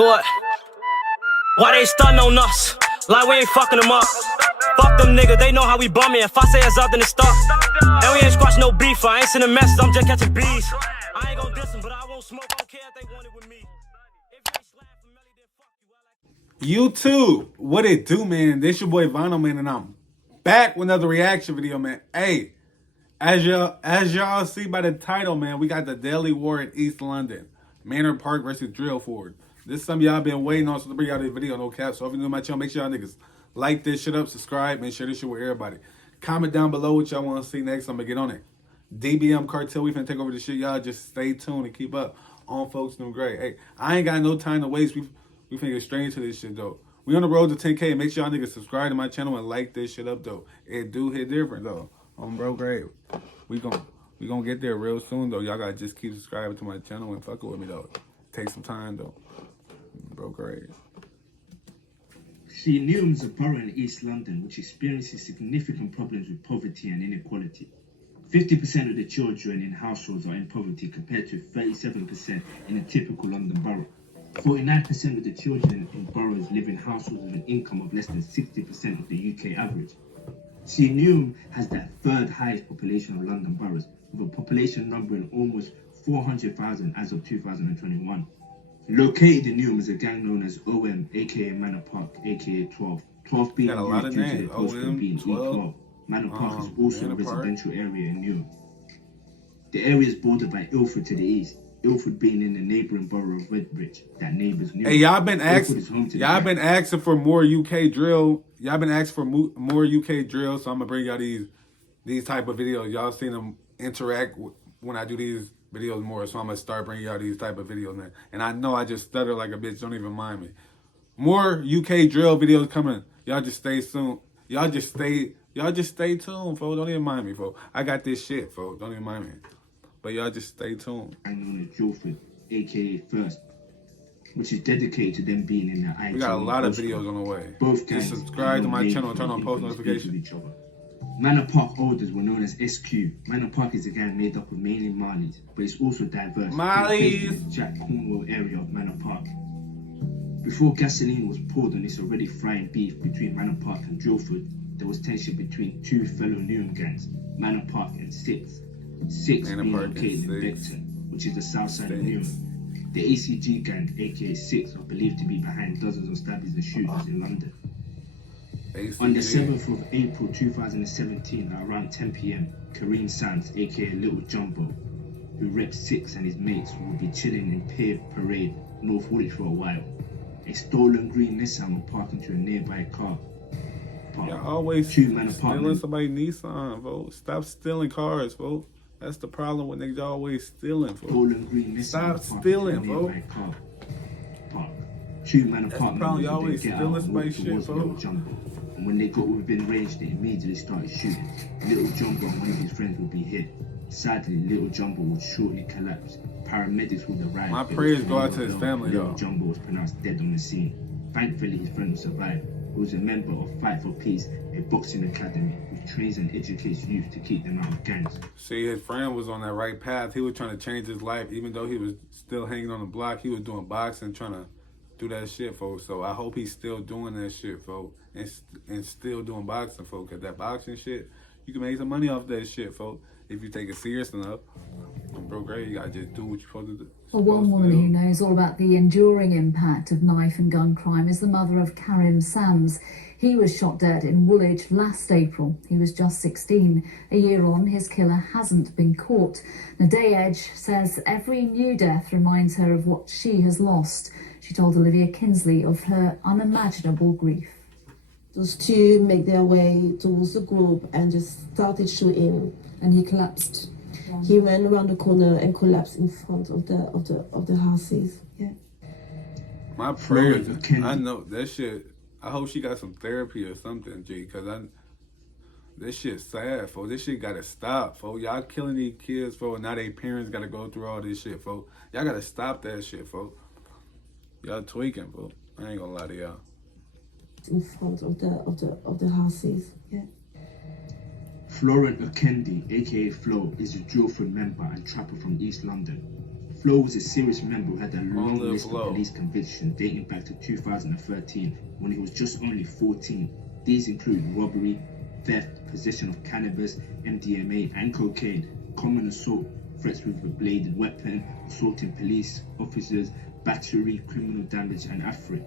Do it. Why they stuntin' on us? Like we ain't fucking them up. Fuck them niggas, they know how we bumming. If I say it's up, then it's stuck. And we ain't squashing no beef. I ain't sending messages, I'm just catching bees. I ain't gon' diss them, but I won't smoke. I don't care if they want it with me. YouTube, what it do, man? This your boy Vonno, man, and I'm back with another reaction video, man. Hey, as y'all see by the title, man, we got the Daily War in East London. Manor Park versus Drillford. This is something y'all been waiting on, so to bring out this video, no cap. So if you're new to my channel, make sure y'all niggas like this shit up, subscribe, and share this shit with everybody. Comment down below what y'all want to see next. I'm going to get on it. DBM cartel, we finna take over the shit. Y'all just stay tuned and keep up on folks doing great. Hey, I ain't got no time to waste. We finna get straight into this shit, though. We on the road to 10K. Make sure y'all niggas subscribe to my channel and like this shit up, though. It do hit different, though. Bro, great. We gonna get there real soon, though. Y'all gotta just keep subscribing to my channel and fucking with me, though. Take some time, though. Bro, great. Newham is a borough in East London which experiences significant problems with poverty and inequality. 50% of the children in households are in poverty compared to 37% in a typical London borough. 49% of the children in boroughs live in households with an income of less than 60% of the UK average. Newham has the third highest population of London boroughs, with a population numbering almost 400,000 as of 2021. Located in Newham is a gang known as OM, aka Manor Park, aka 12. 12 being used due to the postcode being E12. Manor Park is also a residential area in Newham. The area is bordered by Ilford to the east, Ilford being in the neighbouring borough of Redbridge that neighbours Newham. Hey, y'all been asking for more UK drill. Y'all been asking for more UK drill, so I'm gonna bring y'all these type of videos. Y'all seen them interact when I do these videos more, so I'm gonna start bringing y'all these type of videos, man. And I know I just stutter like a bitch. Don't even mind me. More UK drill videos coming. Y'all just stay tuned. Y'all just stay tuned, folks. Don't even mind me, folks. I got this shit, folks. Don't even mind me. But y'all just stay tuned. I'm known as Drillford, aka First, which is dedicated to them being in the IT. We got a lot of videos on the way. Both gangs just subscribe to my channel and turn on post notifications. Manor Park holders were known as SQ. Manor Park is a gang made up of mainly Marleys, but it's also diverse. Marleys! Jack Cornwall area of Manor Park. Before gasoline was poured on this already frying beef between Manor Park and Drillford, there was tension between two fellow Newham gangs, Manor Park and Six. Six being located in Beckton, which is the south side of Newham. The ACG gang, aka Six, are believed to be behind dozens of stabbings and shootings in London. On the 7th of April 2017 at around 10 PM, Kareem Sands, aka Little Jumbo, who reps Six and his mates, will be chilling in Pier Parade, North Woolwich for a while. A stolen green Nissan will park into a nearby car park. Y'all always stealing somebody's Nissan, folks. Stop stealing cars, folks. That's the problem with niggas always stealing, folks. Stolen green Nissan. Stop stealing, folks. Two Manor Park members always stealing somebody's shit, folks. And when they got within range, they immediately started shooting. Little Jumbo and one of his friends would be hit. Sadly, Little Jumbo would shortly collapse. Paramedics would arrive. My prayers go out to his family, though. Little Jumbo was pronounced dead on the scene. Thankfully, his friend survived. He was a member of Fight for Peace, a boxing academy which trains and educates youth to keep them out of gangs. See, his friend was on that right path. He was trying to change his life, even though he was still hanging on the block. He was doing boxing, trying to do that shit, folks. So I hope he's still doing that shit, folks, and still doing boxing, folks. Cause that boxing shit, you can make some money off that shit, folks, if you take it serious enough. Bro, great, you gotta just do what you're supposed to do. Well, one woman who knows all about the enduring impact of knife and gun crime is the mother of Karim Sams. He was shot dead in Woolwich last April. He was just 16. A year on, his killer hasn't been caught. VonnoDaG says every new death reminds her of what she has lost. She told Olivia Kinsley of her unimaginable grief. Those two make their way towards the group and just started shooting, and he collapsed. He ran around the corner and collapsed in front of the houses. Yeah. My prayers, I know that shit. I hope she got some therapy or something, G, because this shit's sad, folks. This shit gotta stop, folks. Y'all killing these kids, folks, and now their parents gotta go through all this shit, folks. Y'all gotta stop that shit, folks. Y'all tweaking, folks. I ain't gonna lie to y'all. In front of the houses, yeah. Florent Okendi, aka Flo, is a Drillford member and trapper from East London. Flo was a serious member who had a long little list Flo. of police convictions dating back to 2013 when he was just only 14. These include robbery, theft, possession of cannabis, MDMA and cocaine, common assault, threats with a bladed weapon, assaulting police officers, battery, criminal damage and affray.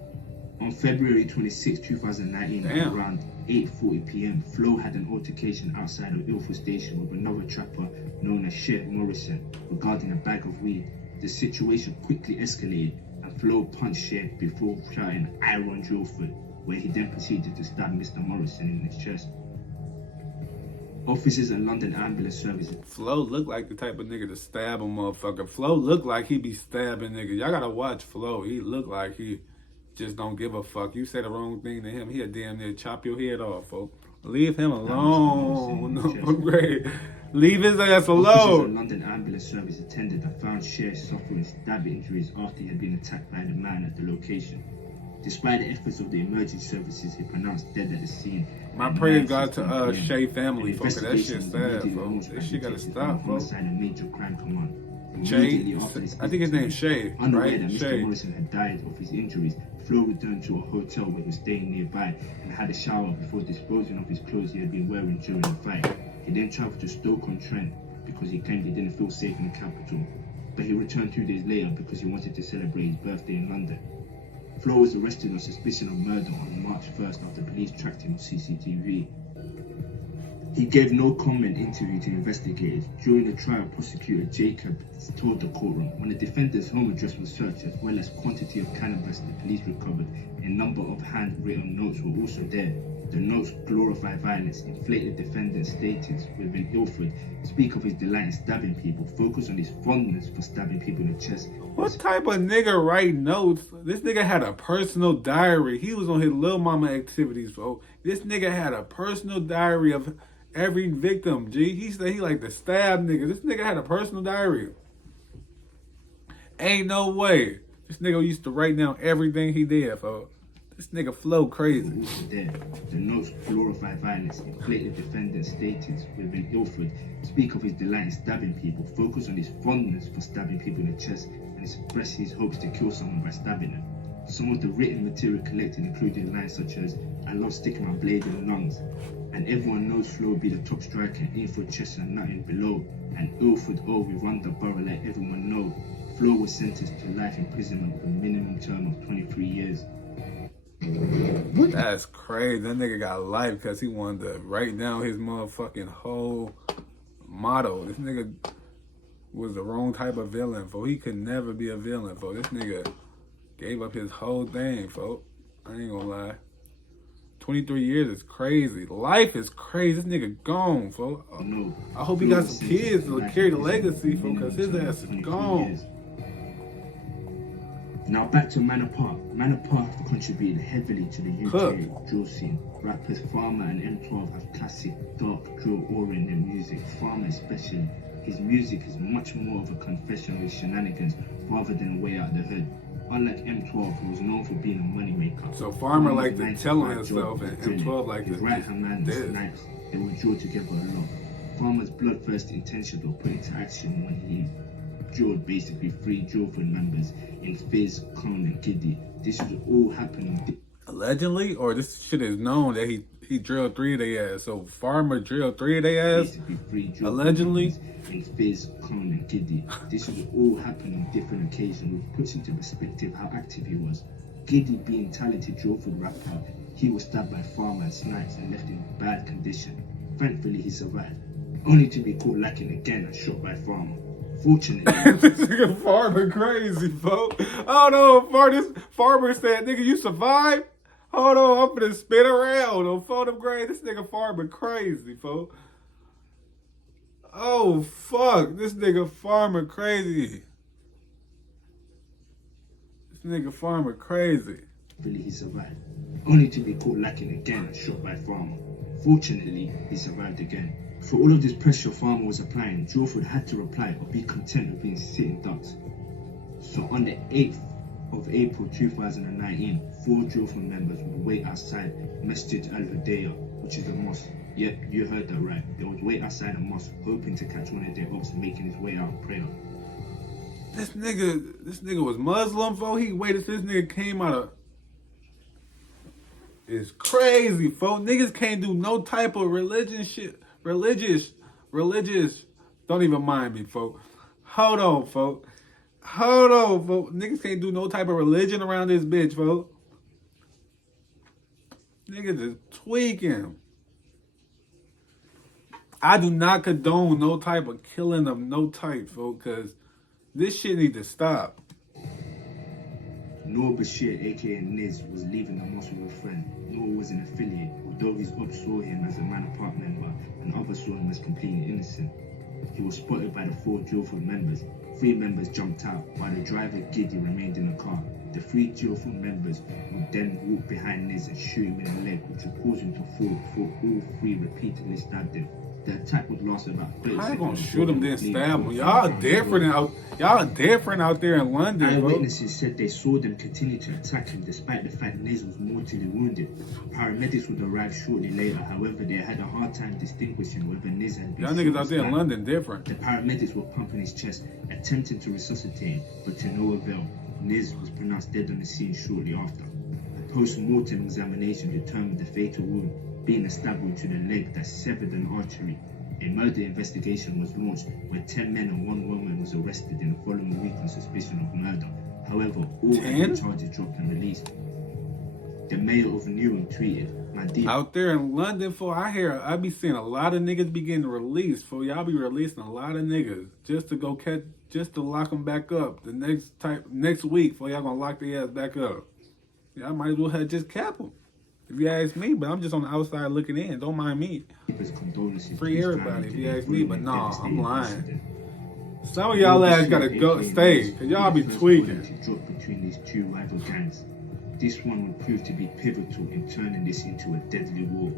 On February 26, 2019, at around 8:40 p.m, Flo had an altercation outside of Ilford Station with another trapper known as Chef Morrison regarding a bag of weed. The situation quickly escalated and Flo punched Chef before shouting "I run Drillford," where he then proceeded to stab Mr. Morrison in his chest. Officers and London Ambulance Services. Flo look like the type of nigga to stab a motherfucker. Flo look like he be stabbing niggas. Y'all gotta watch Flo. He look like he just don't give a fuck. You say the wrong thing to him, he'll damn near chop your head off, folks. Leave him alone. No, great. Leave his ass Officers alone. and London Ambulance Service attended and found Cher suffering stab injuries after he had been attacked by the man at the location. Despite the efforts of the emergency services, he pronounced dead at the scene. My praise God to Shay family, folks. That shit sad, folks. This shit gotta stop, folks. A major crime command. Shay, I think his name's Shay, Unaware right? that Mr. Shay. Morrison had died of his injuries, Flo returned to a hotel where he was staying nearby and had a shower before disposing of his clothes he had been wearing during the fight. He then travelled to Stoke-on-Trent because he claimed he didn't feel safe in the capital. But he returned 2 days later because he wanted to celebrate his birthday in London. Flo was arrested on suspicion of murder on March 1st after police tracked him on CCTV. He gave no comment interview to investigators. During the trial, prosecutor Jacob told the courtroom when the defendant's home address was searched, as well as quantity of cannabis the police recovered, a number of handwritten notes were also there. The notes glorify violence, inflate the defendant's status within Ilford, speak of his delight in stabbing people, focus on his fondness for stabbing people in the chest. What type of nigga write notes? This nigga had a personal diary. He was on his little mama activities, folks. This nigga had a personal diary of every victim, G. He said he like to stab niggas. This nigga had a personal diary. Ain't no way. This nigga used to write down everything he did, folks. This nigga Flo crazy. There. The notes glorify violence, inflate the defendant's status within Ilford, speak of his delight in stabbing people, focus on his fondness for stabbing people in the chest, and express his hopes to kill someone by stabbing them. Some of the written material collected included lines such as, "I love sticking my blade in the lungs," and "Everyone knows Flo will be the top striker, Ilford chest and nothing below," and "Ilford, oh, we run the borough, let everyone know." Flo was sentenced to life imprisonment with a minimum term of 23 years. That's crazy. That nigga got life because he wanted to write down his motherfucking whole motto. This nigga was the wrong type of villain, folks. He could never be a villain, folks. This nigga gave up his whole thing, folks. I ain't gonna lie. 23 years is crazy. Life is crazy. This nigga gone, folks. I hope he got some kids to carry the legacy, folks, because his ass is gone. Now back to Manor Park. Manor Park have contributed heavily to the UK drill scene. Rappers Farmer and M12 have classic dark drill aura in their music. Farmer especially. His music is much more of a confession of his shenanigans rather than a way out the hood. Unlike M12, who was known for being a moneymaker. So Farmer like to tell on himself and M12 like his to right hand man, the Snipes, they would draw together a lot. Farmer's bloodthirsty intentions were put into action when he drilled basically 3 Drillford members in Fizz, Cone and Giddy. This was all happening allegedly, or this shit is known that he drilled 3 of their ass. So Farmer drilled 3 of their ass allegedly in Fizz, Cone and Giddy. This was all happening on different occasions, which puts into perspective how active he was. Giddy, being talented Drillford rapper, he was stabbed by Farmer and Snipes and left in bad condition. Thankfully he survived, only to be caught lacking again and shot by Farmer. Fortunately, this nigga Farmer crazy, folks. Oh no, Farmer said, "Nigga, you survived? Hold on, I'm finna spin around on Photo Grade." This nigga Farmer crazy, folks. Oh fuck, this nigga Farmer crazy. This nigga Farmer crazy. He survived, only to be caught lacking again and shot by Farmer. Fortunately, he survived again. For all of this pressure Farmer was applying, Drillford had to reply or be content with being sitting ducks. So on the 8th of April 2019, 4 Drillford members would wait outside Masjid al-Hudayah, which is a mosque. Yep, you heard that right. They would wait outside a mosque, hoping to catch one of their ops making his way out of prayer. This nigga was Muslim, folks. He waited till this nigga came out of. It's crazy, folks. Niggas can't do no type of religion shit. Religious. Don't even mind me, folks. Hold on, folks. Niggas can't do no type of religion around this bitch, folks. Niggas is tweaking. I do not condone no type of killing of no type, folks, because this shit need to stop. Noor Bashir, aka Niz, was leaving the mosque with a friend. Noor was an affiliate, although his ops saw him as a Manor Park member and others saw him as completely innocent. He was spotted by the 4 Drillford members. 3 members jumped out, while the driver Giddy remained in the car. The 3 Drillford members would then walk behind Niz and shoot him in the leg, which would cause him to fall before all 3 repeatedly stabbed him. The attack would last about 30 seconds. I ain't gonna shoot him then stab him. Y'all different out there in London, bro. Eyewitnesses said they saw them continue to attack him despite the fact Niz was mortally wounded. Paramedics would arrive shortly later, however they had a hard time distinguishing whether Niz had been Y'all niggas out there in London different. The paramedics were pumping his chest, attempting to resuscitate him, but to no avail. Niz was pronounced dead on the scene shortly after. A post-mortem examination determined the fatal wound being a stab wound to the leg that severed an artery. A murder investigation was launched where 10 men and 1 woman was arrested in the following week on suspicion of murder. However, all 10 charges dropped and released. The mayor of Newham tweeted, "My dear." Out there in London, I be seeing a lot of niggas be getting released. Y'all be releasing a lot of niggas just to lock them back up. The next week, y'all gonna lock their ass back up. Y'all might as well have just kept them. If you ask me, but I'm just on the outside looking in. Don't mind me. Free everybody if you ask me, but nah, I'm lying. Some of y'all ass gotta go stay, cause y'all be tweaking. Between these 2 rival gangs. This one would prove to be pivotal in turning this into a deadly war.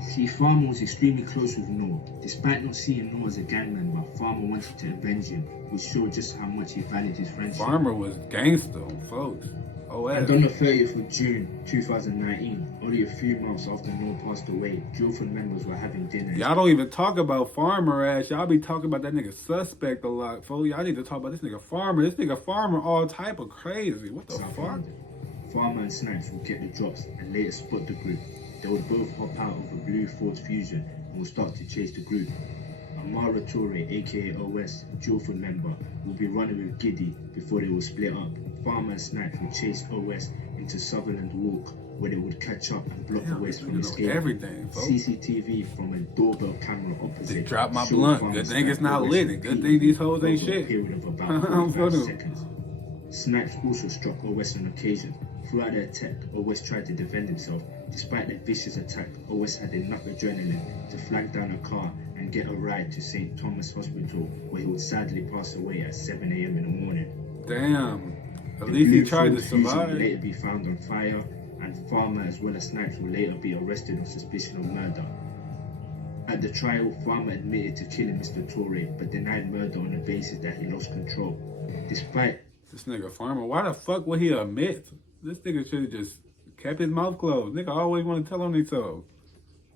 See, Farmer was extremely close with Noor. Despite not seeing Noor as a gang member, Farmer wanted to avenge him, which showed just how much he valued his friendship. Farmer was gangster, folks. And on the 30th of June 2019, only a few months after Noor passed away, Drillford members were having dinner. Y'all don't even talk about Farmer ass. Y'all be talking about that nigga Suspect a lot, folks. Y'all need to talk about this nigga Farmer. This nigga Farmer all type of crazy. What the fuck? Farmer and Snipes would get the drops and later spot the group. They would both hop out of a blue Ford Fusion and would start to chase the group. Amara Toure, aka OS, Drillford member, will be running with Giddy before they will split up. Farmer and Snipes would chase OS into Sutherland Walk, where they would catch up and block the ways from escape. Everything, folks. CCTV from a doorbell camera opposite. They dropped my blunt. Good thing it's not lit. Good thing these hoes ain't shit. Period of about 45 seconds. Snipes also struck OS on occasion. Throughout the attack, OS tried to defend himself. Despite the vicious attack, OS had enough adrenaline to flag down a car and get a ride to St. Thomas Hospital, where he would sadly pass away at 7 a.m. in the morning. Damn. At least he tried to survive. Will later be found on fire, and Farmer as well as Snipes will later be arrested on suspicion of murder. At the trial, Farmer admitted to killing Mr. Toure, but denied murder on the basis that he lost control. Despite this nigga Farmer, why the fuck would he admit? This nigga should have just kept his mouth closed. Nigga always want to tell on themselves.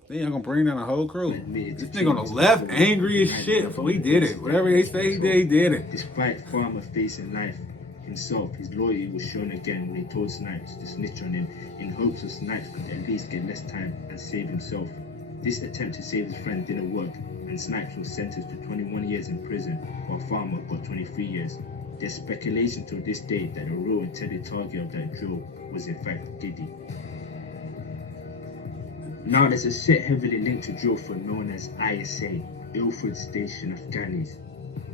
They ain't gonna bring down a whole crew. This nigga on the left angry as shit, so he did it. Whatever they say he did it. Despite Farmer facing life himself, his loyalty was shown again when he told Snipes to snitch on him in hopes of Snipes could at least get less time and save himself. This attempt to save his friend didn't work, and Snipes was sentenced to 21 years in prison, while Farmer got 23 years. There's speculation to this day that the real intended target of that drill was in fact Giddy. Now there's a set heavily linked to Drillford known as ISA, Ilford Station Afghanis.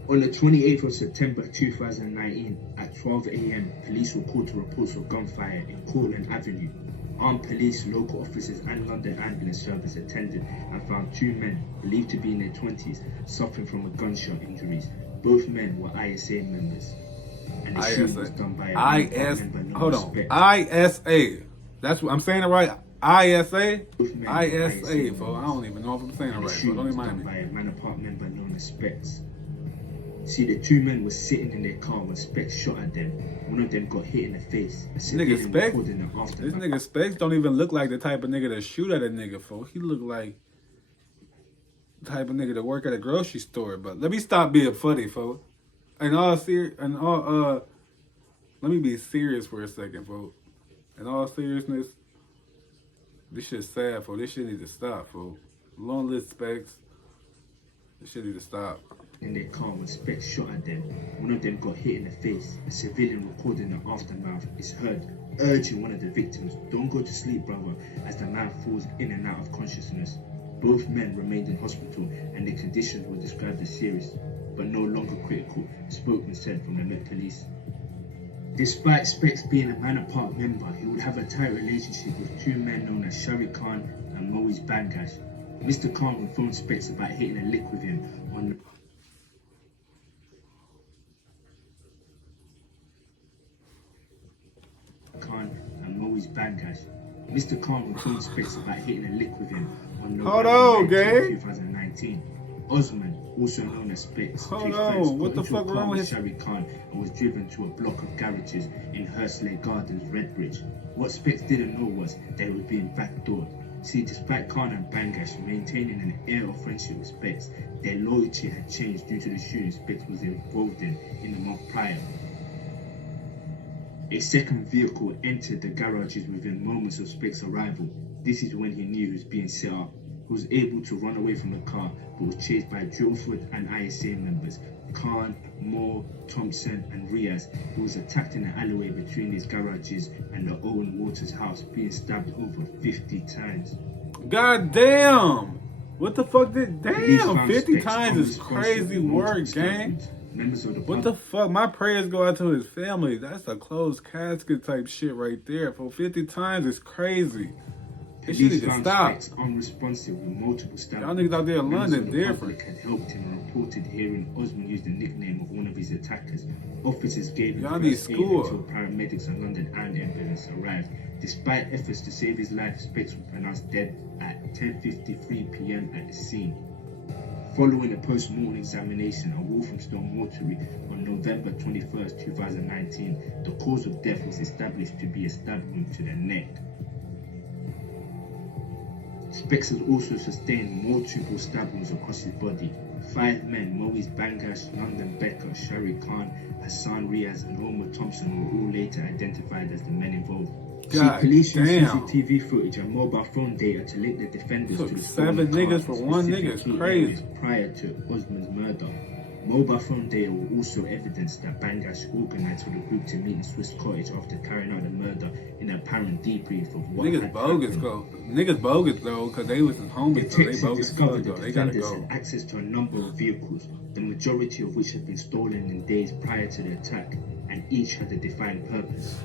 On the 28th of September 2019, at 12 a.m, police were called to reports of gunfire in Cortlandt Avenue. Armed police, local officers and London Ambulance Service attended and found 2 men, believed to be in their 20s, suffering from a gunshot injuries. Both men were ISA members. And the shooting was done by ISA. That's what I'm saying it right. ISA? ISA, folks. I don't even know if I'm saying it right, so don't even mind me. By a Manor Park member known as Specs. See, the 2 men were sitting in their car when Specs shot at them. One of them got hit in the face. This nigga Specs don't even look like the type of nigga that shoot at a nigga, folks. He look like the type of nigga that work at a grocery store. But let me stop being funny, folks. let me be serious for a second, folks. In all seriousness, this shit's sad, folks. This shit need to stop, folks. Long list Specs. This shit need to stop. In their car when Specs shot at them. One of them got hit in the face. A civilian recording the aftermath is heard urging one of the victims, "Don't go to sleep, brother," as the man falls in and out of consciousness. Both men remained in hospital and their conditions were described as serious, but no longer critical, a spokesman said from the Met Police. Despite Specs being a Manor Park member, he would have a tight relationship with two men known as Shari Khan and Moise Bangash. Mr. Khan would phone Specs about hitting a lick with him on Khan and Moise Bangash. Mr. Khan would phone Specs about hitting a lick with him on November 2019. Osman, also known as Specs, what the fuck wrong with Shari Khan and was driven to a block of garages in Hursley Gardens, Redbridge. What Specs didn't know was that he was being backdoored. See, despite Khan and Bangash maintaining an air of friendship with Specs, their loyalty had changed due to the shooting Specs was involved in the month prior. A second vehicle entered the garages within moments of Specs' arrival. This is when he knew he was being set up. He was able to run away from the car, but was chased by Drillford and ISA members, Khan, Moore, Thompson and Riaz. He was attacked in an alleyway between these garages and the Owen Waters house, being stabbed over 50 times. God damn! What the fuck did... Damn, 50 times is crazy work, gang. What the fuck? My prayers go out to his family. That's a closed casket type shit right there. For 50 times is crazy. This shit need to stop. Unresponsive with multiple stab. Y'all niggas out there in London different. Had helped him and reported hearing Osman use the nickname of one of his attackers. Officers gave him first aid until paramedics and London and ambulance arrived. Despite efforts to save his life, Specs was pronounced dead at 10:53 p.m. at the scene. Following a post-mortem examination at Walthamstow Mortuary on November 21st, 2019, the cause of death was established to be a stab wound to the neck. Specs has also sustained multiple stab wounds across his body. 5 men, Moise Bangash, London Becker, Shari Khan, Hassan Riaz and Omar Thompson were all later identified as the men involved. Police used CCTV footage and mobile phone data to link the defenders to the 7 niggas for 1 nigga is crazy. Prior to Osman's murder. Mobile phone data will also evidence that Bangash organised for the group to meet in Swiss Cottage after carrying out the murder in an apparent debrief of what niggas bogus happened. Niggas bogus though, because they was his homies, so they bogus discovered though. The They gotta defenders go. had access to a number of vehicles, the majority of which had been stolen in days prior to the attack, and each had a defined purpose.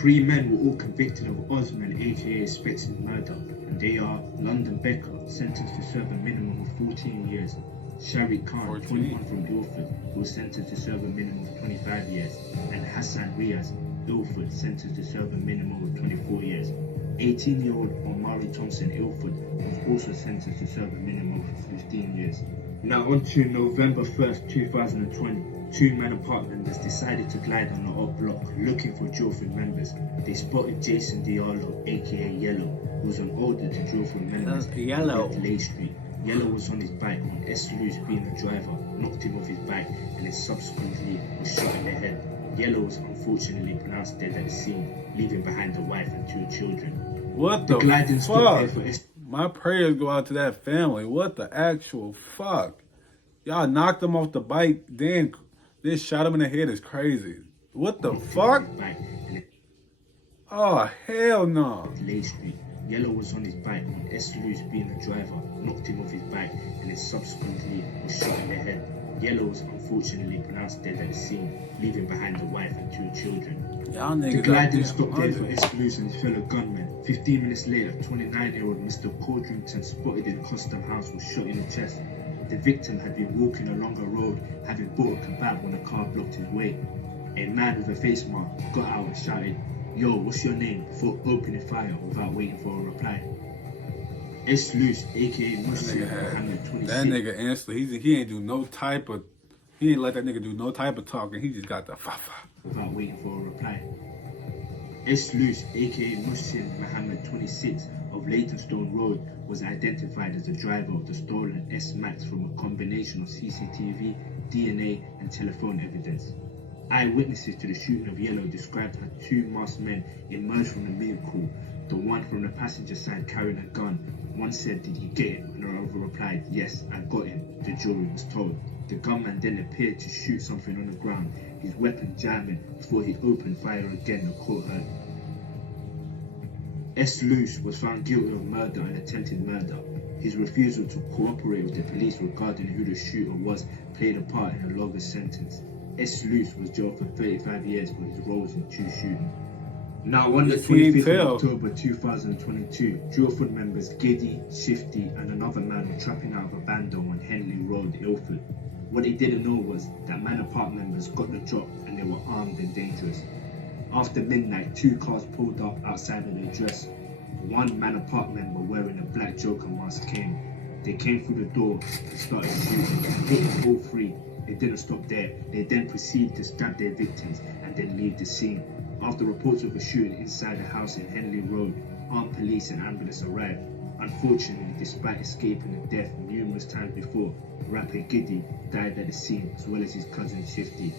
3 men were all convicted of Osman aka Specs' murder, and they are London Becker, sentenced to serve a minimum of 14 years, Shari Khan, 21 from Ilford, who was sentenced to serve a minimum of 25 years, and Hassan Riaz, Ilford, sentenced to serve a minimum of 24 years. 18-year-old Omari Thompson, Ilford, was also sentenced to serve a minimum of 15 years. Now on to November 1st, 2020. 2 Manor Park members decided to glide on the odd block looking for Drillford members. They spotted Jason Diallo, aka Yellow, who was an order to Drillford members at Lay Street. Yellow was on his bike when S. Lewis, being the driver, knocked him off his bike and then subsequently was shot in the head. Yellow was unfortunately pronounced dead at the scene, leaving behind a wife and 2 children. What the fuck? My prayers go out to that family. What the actual fuck? Y'all knocked him off the bike, then shot him in the head is crazy. What the fuck? Oh, hell no. Lay Street. Yellow was on his bike when S. Lewis, being the driver, knocked him off his bike and then subsequently was shot in the head. Yellow was unfortunately pronounced dead at the scene, leaving behind a wife and 2 children. Y'all niggas the glide didn't stop there for S. Lewis and his fellow gunmen. 15 minutes later, 29-year-old Mr. Cordrington, spotted in Custom House, was shot in the chest. The victim had been walking along a road, having bought a kebab when a car blocked his way. A man with a face mask got out and shouted, "Yo, what's your name?" before opening fire without waiting for a reply. S. Lewis, aka Muslim Muhammad, 26. That nigga instantly, he ain't do no type of, he ain't let that nigga do no type of talking. He just got the fa-fa. Without waiting for a reply. S. Lewis, aka Muslim Muhammad, 26, of Leytonstone Road, was identified as the driver of the stolen S-Max from a combination of CCTV, DNA and telephone evidence. Eyewitnesses to the shooting of Yellow described how two masked men emerged from the vehicle, the one from the passenger side carrying a gun. One said, "Did he get it?" and the other replied, "Yes, I got him," the jury was told. The gunman then appeared to shoot something on the ground, his weapon jamming before he opened fire again, the court heard. S. Luce was found guilty of murder and attempted murder. His refusal to cooperate with the police regarding who the shooter was played a part in a longer sentence. S. Luce was jailed for 35 years for his roles in two shootings. Now, on the 25th of October 2022, Drillford members Giddy, Shifty and another man were trapping out of a bando on Henley Road, Ilford. What they didn't know was that Manor Park members got the drop and they were armed and dangerous. After midnight, two cars pulled up outside of the address. One Manor Park member wearing a black Joker mask came. They came through the door and started shooting, hitting all three. They didn't stop there. They then proceeded to stab their victims and then leave the scene. After reports of a shooting inside a house in Henley Road, armed police and ambulance arrived. Unfortunately, despite escaping the death numerous times before, rapper Giddy died at the scene, as well as his cousin Shifty.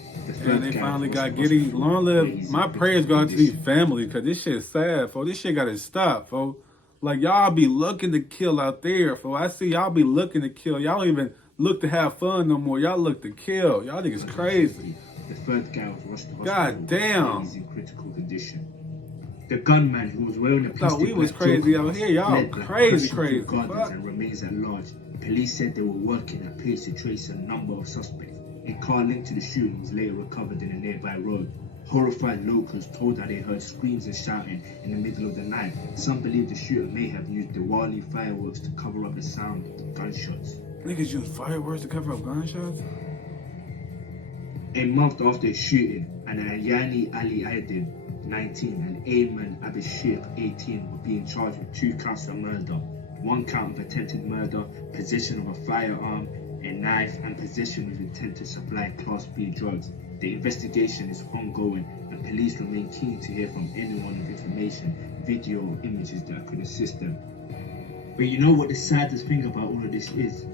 And they finally got Giddy. Long live. My prayers go out to these family, because this shit's sad, folks. This shit got to stop, folks. Like, y'all be looking to kill out there, folks. I see y'all be looking to kill. Y'all don't even look to have fun no more. Y'all look to kill. Y'all niggas crazy. The third guy was rushed to hospital. God damn. He's in critical condition. The gunman, who was wearing a plastic thought we was crazy out here. Y'all crazy. And remains at large. Police said they were working at pace to trace a number of suspects. A car linked to the shooting was later recovered in a nearby road. Horrified locals told that they heard screams and shouting in the middle of the night. Some believe the shooter may have used Diwali fireworks to cover up the sound of gunshots. Niggas use fireworks to cover up gunshots? A month after the shooting, an Ayani Ali Aydin, 19, and Ayman Abishir, 18, were being charged with 2 counts of murder. 1 count of attempted murder, possession of a firearm, a knife, and possession with intent to supply Class B drugs. The investigation is ongoing, and police remain keen to hear from anyone with information, video or images that could assist them. But you know what the saddest thing about all of this is?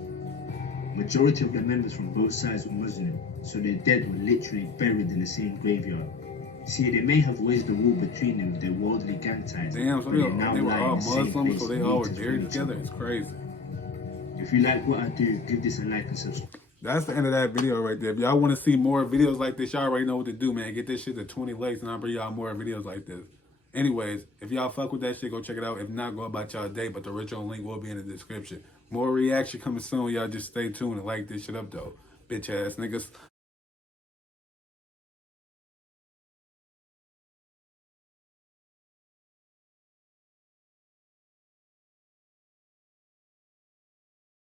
Majority of the members from both sides were Muslim, so their dead were literally buried in the same graveyard. See, they may have waged a war between them with their worldly gang ties. Damn, so they were all Muslims, so they all were buried together. It's crazy. If you like what I do, give this a like and subscribe. That's the end of that video right there. If y'all want to see more videos like this, y'all already know what to do, man. Get this shit to 20 likes and I'll bring y'all more videos like this. Anyways, if y'all fuck with that shit, go check it out. If not, go about y'all day, but the original link will be in the description. More reaction coming soon. Y'all just stay tuned and like this shit up, though. Bitch ass niggas.